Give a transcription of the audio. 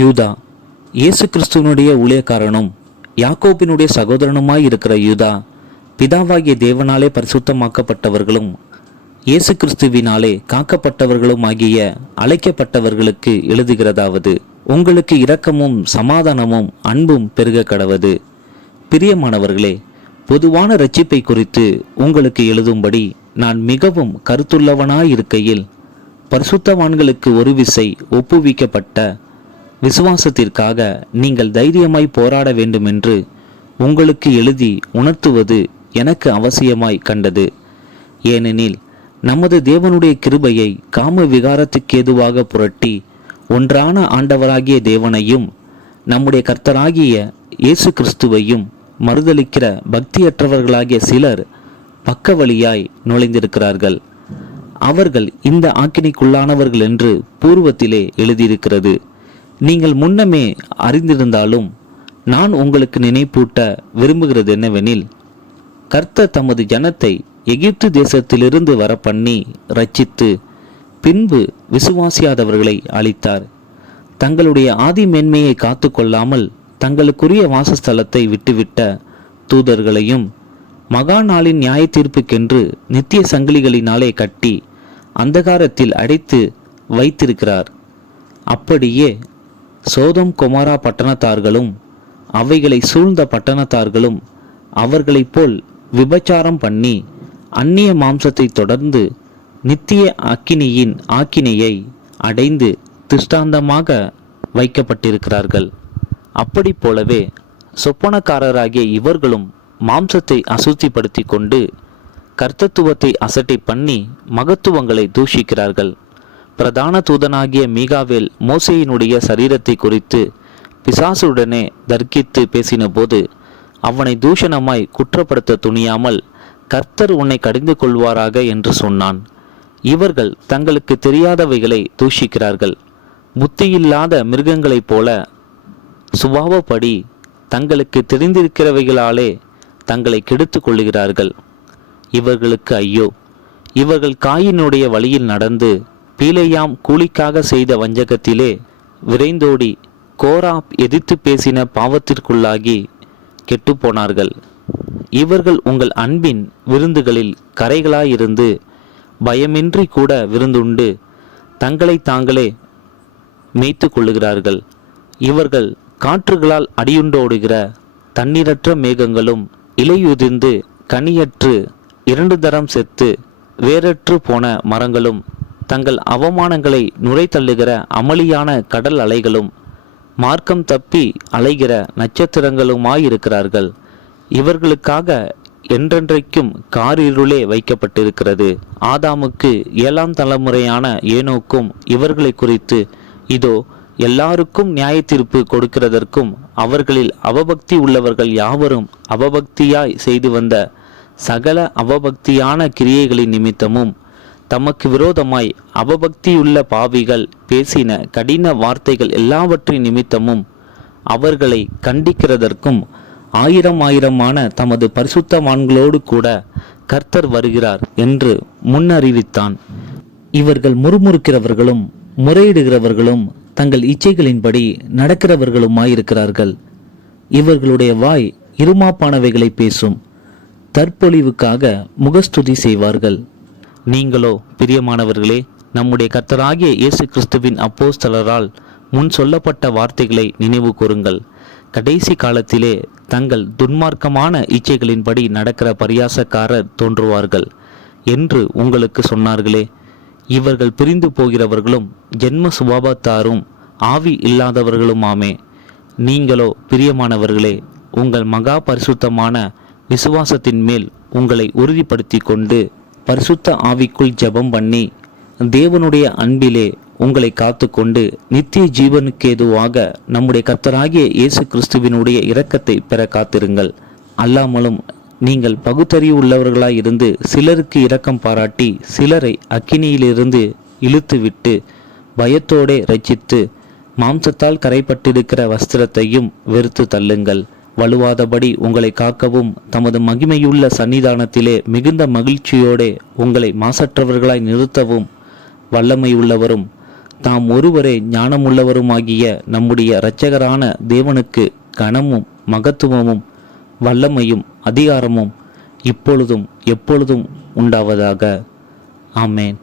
யூதா இயேசு கிறிஸ்துவனுடைய ஊழியக்காரனும் யாக்கோபினுடைய சகோதரனுமாய் இருக்கிற யூதா, பிதாவாகிய தேவனாலே பரிசுத்தமாக்கப்பட்டவர்களும் இயேசு கிறிஸ்துவினாலே காக்கப்பட்டவர்களும் ஆகிய அழைக்கப்பட்டவர்களுக்கு எழுதுகிறதாவது, உங்களுக்கு இரக்கமும் சமாதானமும் அன்பும் பெருக கடவது. பிரியமானவர்களே, பொதுவான இரட்சிப்பை குறித்து உங்களுக்கு எழுதும்படி நான் மிகவும் கருத்துள்ளவனாயிருக்கையில், பரிசுத்தவான்களுக்கு ஒரு விசை ஒப்புவிக்கப்பட்ட விசுவாசத்திற்காக நீங்கள் தைரியமாய் போராட வேண்டுமென்று உங்களுக்கு எழுதி உணர்த்துவது எனக்கு அவசியமாய் கண்டது. ஏனெனில் நமது தேவனுடைய கிருபையை காம விகாரத்துக்கேதுவாக புரட்டி ஒன்றான ஆண்டவராகிய தேவனையும் நம்முடைய கர்த்தராகிய இயேசு கிறிஸ்துவையும் மறுதலிக்கிற பக்தியற்றவர்களாகிய சிலர் பக்க வழியாய் நுழைந்திருக்கிறார்கள். அவர்கள் இந்த ஆக்கினைக்குள்ளானவர்கள் என்று பூர்வத்திலே எழுதியிருக்கிறது. நீங்கள் முன்னமே அறிந்திருந்தாலும் நான் உங்களுக்கு நினைப்பூட்ட விரும்புகிறது என்னவெனில், கர்த்தர் தமது ஜனத்தை எகிப்து தேசத்திலிருந்து வர பண்ணி ரட்சித்து பின்பு விசுவாசியாதவர்களை அழித்தார். தங்களுடைய ஆதி மேன்மையை காத்து கொள்ளாமல் தங்களுக்குரிய வாசஸ்தலத்தை விட்டுவிட்ட தூதர்களையும் மகா நாளின் நியாய தீர்ப்புக்கென்று நித்திய சங்கிலிகளினாலே கட்டி அந்தகாரத்தில் அடைத்து வைத்திருக்கிறார். அப்படியே சோதோம் கொமோரா பட்டணத்தார்களும் அவைகளை சூழ்ந்த பட்டணத்தார்களும் அவர்களைப் போல் விபச்சாரம் பண்ணி அந்நிய மாம்சத்தை தொடர்ந்து நித்திய அக்கினியின் ஆக்கினையை அடைந்து திருஷ்டாந்தமாக வைக்கப்பட்டிருக்கிறார்கள். அப்படி போலவே சொப்பனக்காரராகிய இவர்களும் மாம்சத்தை அசுத்திப்படுத்தி கொண்டு கர்த்தத்துவத்தை அசட்டை பண்ணி மகத்துவங்களை தூஷிக்கிறார்கள். பிரதான தூதனாகிய மீகாவேல் மோசேயினுடைய சரீரத்தை குறித்து பிசாசுடனே தர்க்கித்து பேசின போது அவனை தூஷணமாய் குற்றப்படுத்த துணியாமல், கர்த்தர் உன்னை கடிந்து கொள்வாராக என்று சொன்னான். இவர்கள் தங்களுக்கு தெரியாதவைகளை தூஷிக்கிறார்கள். புத்தியில்லாத மிருகங்களைப் போல சுபாவப்படி தங்களுக்கு தெரிந்திருக்கிறவைகளாலே தங்களை கெடுத்து கொள்ளுகிறார்கள். இவர்களுக்கு ஐயோ! இவர்கள் காயினுடைய வழியில் நடந்து பீலேயாம் கூலிக்காக செய்த வஞ்சகத்திலே விரைந்தோடி கோரா எதிர்த்து பேசின பாவத்திற்குள்ளாகி கெட்டுப்போனார்கள். இவர்கள் உங்கள் அன்பின் விருந்துகளில் கரைகளாயிருந்து பயமின்றி கூட விருந்துண்டு தங்களை தாங்களே மேய்த்து கொள்ளுகிறார்கள். இவர்கள் காற்றுகளால் அடியுண்டோடுகிற தண்ணீரற்ற மேகங்களும் இலையுதிர்ந்து கனியற்று 2 தரம் செத்து வேறற்று போன மரங்களும் தங்கள் அவமானங்களை நுரை தள்ளுகிற அமளியான கடல் அலைகளும் மார்க்கம் தப்பி அலைகிற நட்சத்திரங்களுமாயிருக்கிறார்கள். இவர்களுக்காக என்றென்றைக்கும் காரிருளே வைக்கப்பட்டிருக்கிறது. ஆதாமுக்கு 7ஆம் தலைமுறையான ஏனோக்கும் இவர்களை குறித்து, இதோ எல்லாருக்கும் நியாய தீர்ப்பு கொடுக்கிறதற்கும் அவர்களில் அவபக்தி உள்ளவர்கள் யாவரும் அவபக்தியாய் செய்து வந்த சகல அவபக்தியான கிரியைகளின் நிமித்தமும் தமக்கு விரோதமாய் அவபக்தியுள்ள பாவிகள் பேசின கடின வார்த்தைகள் எல்லாவற்றின் நிமித்தமும் அவர்களை கண்டிக்கிறதற்கும் ஆயிரமான தமது பரிசுத்தவான்களோடு கூட கர்த்தர் வருகிறார் என்று முன்னறிவித்தான். இவர்கள் முறுமுறுக்கிறவர்களும் முறையிடுகிறவர்களும் தங்கள் இச்சைகளின்படி நடக்கிறவர்களுமாயிருக்கிறார்கள். இவர்களுடைய வாய் இருமாப்பானவைகளை பேசும், தற்பொழிவுக்காக முகஸ்துதி செய்வார்கள். நீங்களோ பிரியமானவர்களே, நம்முடைய கர்த்தராகிய இயேசு கிறிஸ்துவின் அப்போஸ்தலரால் முன் சொல்லப்பட்ட வார்த்தைகளை நினைவு கூறுங்கள். கடைசி காலத்திலே தங்கள் துன்மார்க்கமான இச்சைகளின்படி நடக்கிற பரியாசக்காரர் தோன்றுவார்கள் என்று உங்களுக்கு சொன்னார்களே. இவர்கள் பிரிந்து போகிறவர்களும் ஜென்ம சுபாவத்தாரும் ஆவி இல்லாதவர்களுமாமே. நீங்களோ பிரியமானவர்களே, உங்கள் மகா பரிசுத்தமான விசுவாசத்தின் மேல் உங்களை உறுதிப்படுத்தி கொண்டு பரிசுத்த ஆவிக்குள் ஜெபம் பண்ணி தேவனுடைய அன்பிலே உங்களை காத்து கொண்டு நித்திய ஜீவனுக்கேதுவாக நம்முடைய கர்த்தராகிய இயேசு கிறிஸ்துவினுடைய இரக்கத்தை பெற காத்திருங்கள். அல்லாமலும் நீங்கள் பகுத்தறிவு உள்ளவர்களாய் இருந்து சிலருக்கு இரக்கம் பாராட்டி சிலரை அக்கினியிலிருந்து இழுத்துவிட்டு பயத்தோடே ரட்சித்து மாம்சத்தால் கரைப்பட்டிருக்கிற வஸ்திரத்தையும் வெறுத்து தள்ளுங்கள். வலுவாதபடி உங்களை காக்கவும் தமது மகிமையுள்ள சன்னிதானத்திலே மிகுந்த மகிழ்ச்சியோடே உங்களை மாசற்றவர்களாய் நிறுத்தவும் வல்லமை உள்ளவரும் தாம் ஒருவரே ஞானமுள்ளவருமாகிய நம்முடைய இரட்சகரான தேவனுக்கு கனமும் மகத்துவமும் வல்லமையும் அதிகாரமும் இப்பொழுதும் எப்பொழுதும் உண்டாவதாக. ஆமேன்.